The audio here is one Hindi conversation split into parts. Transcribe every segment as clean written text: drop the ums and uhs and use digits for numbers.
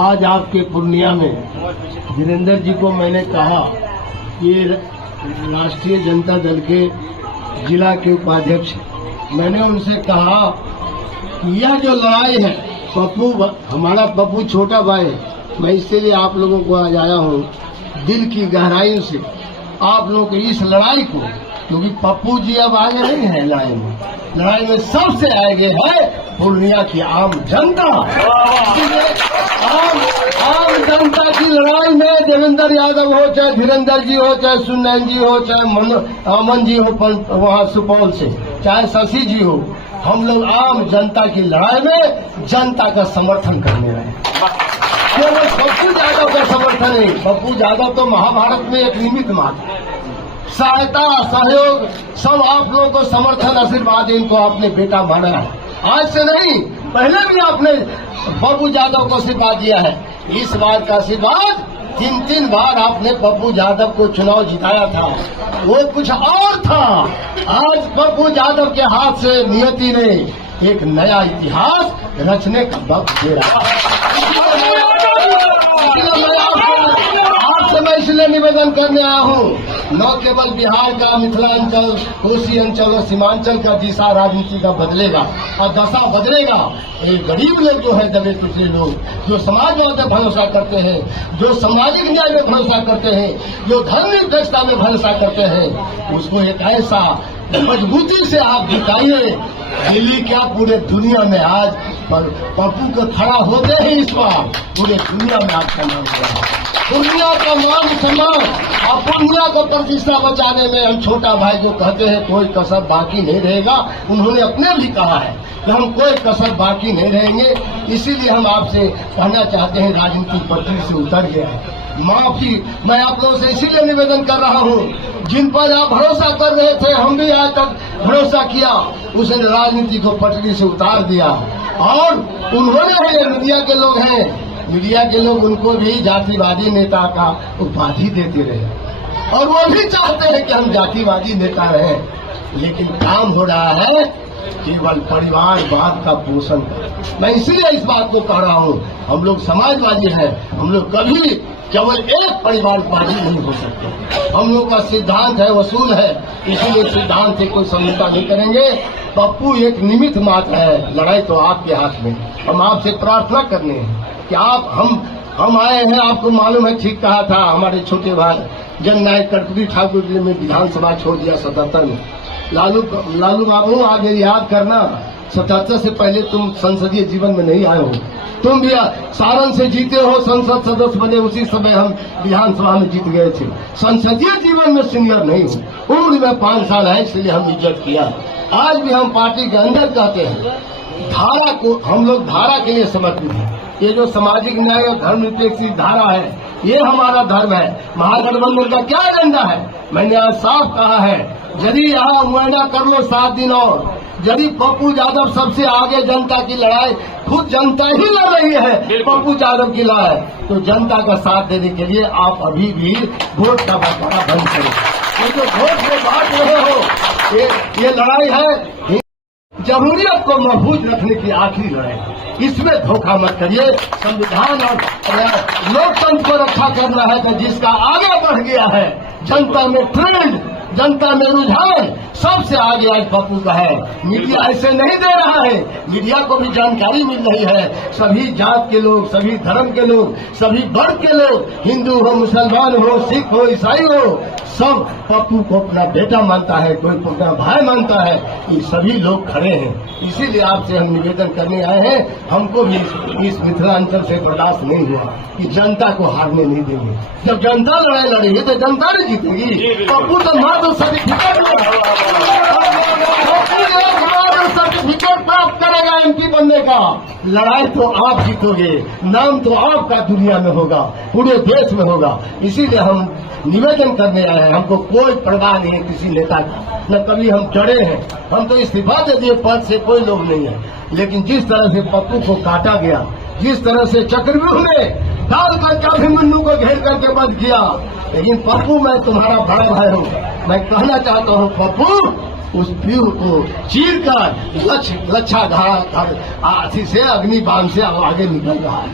आज आपके पूर्णिया में धीरेन्द्र जी को मैंने कहा ये राष्ट्रीय जनता दल के जिला के उपाध्यक्ष, मैंने उनसे कहा कि यह जो लड़ाई है पप्पू, हमारा पप्पू छोटा भाई है, मैं इसीलिए आप लोगों को आज आया हूँ दिल की गहराई से आप लोगों की इस लड़ाई को, क्योंकि पप्पू जी अब आगे नहीं है लड़ाई में सबसे आगे है पूर्णिया की आम जनता। आम जनता की लड़ाई में देवेंद्र यादव हो, चाहे धीरेन्द्र जी हो, चाहे सुनैन जी हो, चाहे अमन जी हो वहाँ सुपौल से, चाहे शशि जी हो, हम लोग आम जनता की लड़ाई में जनता का समर्थन करने रहे। केवल पप्पू यादव का समर्थन नहीं, पप्पू यादव तो महाभारत में एक निमित्त मात्र, सहायता सहयोग सब आप लोगों को समर्थन आशीर्वाद इनको आपने बेटा माना है। आज से नहीं, पहले भी आपने पप्पू यादव को आशीर्वाद दिया है। इस बार का आशीर्वाद 3 बार आपने पप्पू यादव को चुनाव जिताया था, वो कुछ और था। आज पप्पू यादव के हाथ से नियति ने एक नया इतिहास रचने का वक्त दे रहा है। आपसे मैं इसलिए निवेदन करने आया हूँ, न केवल बिहार का, मिथिलांचल, कोसी अंचल और सीमांचल का दिशा राजनीति का बदलेगा और दशा बदलेगा। ये गरीब लोग जो है, दबे कुचले लोग जो समाजवाद में भरोसा करते हैं, जो सामाजिक न्याय में भरोसा करते हैं, जो धर्मनिरपेक्षता में भरोसा करते हैं, उसको एक ऐसा मजबूती से आप दिखाइए। दिल्ली क्या पूरे दुनिया में आज पप्पू को खड़ा होते ही इस बार पूरे दुनिया में आपका नाम है। पूर्णिया का मान सम्मान और पूर्णिया को प्रतिष्ठा बचाने में हम छोटा भाई जो कहते हैं कोई कसर बाकी नहीं रहेगा, उन्होंने अपने भी कहा है कि हम कोई कसर बाकी नहीं रहेंगे। इसीलिए हम आपसे कहना चाहते हैं, राजनीतिक पटरी से उतर गया है, माफी मैं आप लोगों से इसीलिए निवेदन कर रहा हूँ, जिन पर आप भरोसा कर रहे थे, हम भी आज तक भरोसा किया, उसने राजनीति को पटरी से उतार दिया। और उन्होंने, मीडिया के लोग हैं, मीडिया के लोग उनको भी जातिवादी नेता का उपाधि देते रहे और वो भी चाहते हैं कि हम जातिवादी नेता रहे, लेकिन काम हो रहा है केवल परिवारवाद का पोषण। मैं इसीलिए इस बात को कह रहा हूँ, हम लोग समाजवादी हैं, हम लोग कभी केवल एक परिवारवादी नहीं हो सकते। हम लोग का सिद्धांत है, वसूल है, इसीलिए सिद्धांत से कोई समझौता नहीं करेंगे। पप्पू एक निमित्त मात्र है, लड़ाई तो आपके हाथ में। हम आपसे प्रार्थना करने हैं कि हम आए हैं, आपको मालूम है, ठीक कहा था हमारे छोटे भाई जननायक कर्पूरी ठाकुर जी ने विधानसभा छोड़ दिया 77 में। लालू बाबू आगे याद करना, 77 से पहले तुम संसदीय जीवन में नहीं आए हो, तुम भी सारण से जीते हो, संसद सदस्य बने, उसी समय हम विधानसभा में जीत गए थे। संसदीय जीवन में सीनियर नहीं हो, उम्र में 5 साल है, इसलिए हम इज्जत किया। आज भी हम पार्टी के अंदर कहते हैं, धारा को हम लोग धारा के लिए समर्पित हैं। ये जो सामाजिक न्याय और धर्मनिरपेक्ष धारा है, ये हमारा धर्म है। महागठबंधन का क्या एजेंडा है, मैंने आज साफ कहा है, यदि यहाँ मुआयना कर लो 7 दिन और, यदि पप्पू यादव सबसे आगे जनता की लड़ाई खुद जनता ही लड़ रही है, पप्पू यादव की लड़ाई, तो जनता का साथ देने के लिए आप अभी भी वोट का बंटवारा बंद करें। क्योंकि वोट में बांट रहे हो, ये लड़ाई है जमहूरियत को महफूज रखने की आखिरी लड़ाई। इसमें धोखा मत करिए। संविधान और लोकतंत्र को रक्षा करना है, तो जिसका आगे बढ़ गया है, जनता में ट्रेंड, जनता में रुझान सबसे आगे आज पप्पू का है। मीडिया ऐसे नहीं दे रहा है, मीडिया को भी जानकारी मिल रही है। सभी जात के लोग, सभी धर्म के लोग, सभी वर्ग के लोग, हिंदू हो, मुसलमान हो, सिख हो, ईसाई हो, सब पप्पू को अपना बेटा मानता है, कोई अपना भाई मानता है। ये सभी लोग खड़े हैं, इसीलिए आपसे हम निवेदन करने आए हैं। हमको भी इस मिथिलांचल से बर्दाश्त नहीं हुआ कि जनता को हारने नहीं देंगे। जब जनता लड़ाई लड़ेगी तो जनता नहीं जीतेगी। पप्पू तो मात्र सर्टिफिकेट प्राप्त करेगा एमपी बनने का, लड़ाई तो आप जीतोगे, नाम तो आपका दुनिया में होगा, पूरे देश में होगा। इसीलिए हम निवेदन करने आए हैं, हमको कोई परवाह नहीं है किसी नेता का, न कभी हम डरे हैं। हम तो इस्तीफा दे दिए पद से, कोई लोग नहीं है, लेकिन जिस तरह से पप्पू को काटा गया, जिस तरह से चक्रव्यूह में डाल करके अभिमन्यु को घेर करके बंद किया, लेकिन पप्पू मैं तुम्हारा बड़ा भाई हूँ। मैं कहना चाहता हूँ, पप्पू उस व्यूह को चीर कर लच्छा हाथी से अग्नि बाण से आगे निकल रहा है।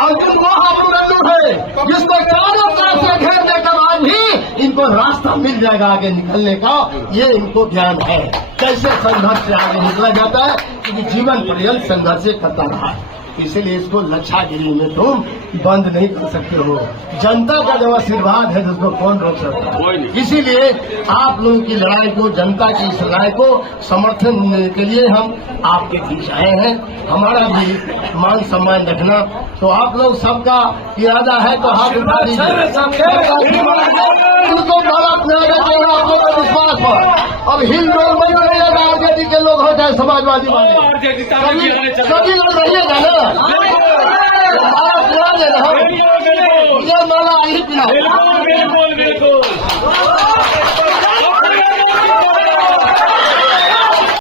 अर्जुन वो हाथू है जिसको चारों तरफ से घेर देकर आज भी इनको रास्ता मिल जाएगा आगे निकलने का। ये इनको ज्ञान है कैसे संघर्ष से आगे निकला जाता है, क्योंकि जीवन पर्यंत संघर्ष करता रहा है। इसीलिए इसको लच्छागिरी में तुम बंद नहीं कर सकते हो। जनता का जब आशीर्वाद है तो उसको कौन रोक सकता है। इसीलिए आप लोगों की लड़ाई को, जनता की इस लड़ाई को समर्थन देने के लिए हम आपके बीच आए हैं। हमारा भी मान सम्मान रखना, तो आप लोग सबका इरादा है तो हाथ उठा दीजिए। उनको भारत में आगे चलना आप लोगों का विश्वास पर। अब हिल डोल नहीं रहेगा, आरजेडी के लोग हो चाहे समाजवादी वाले, सभी लोग रहिएगा ना। माला पिला दे रहा हूँ, मुझे माला ही पिला।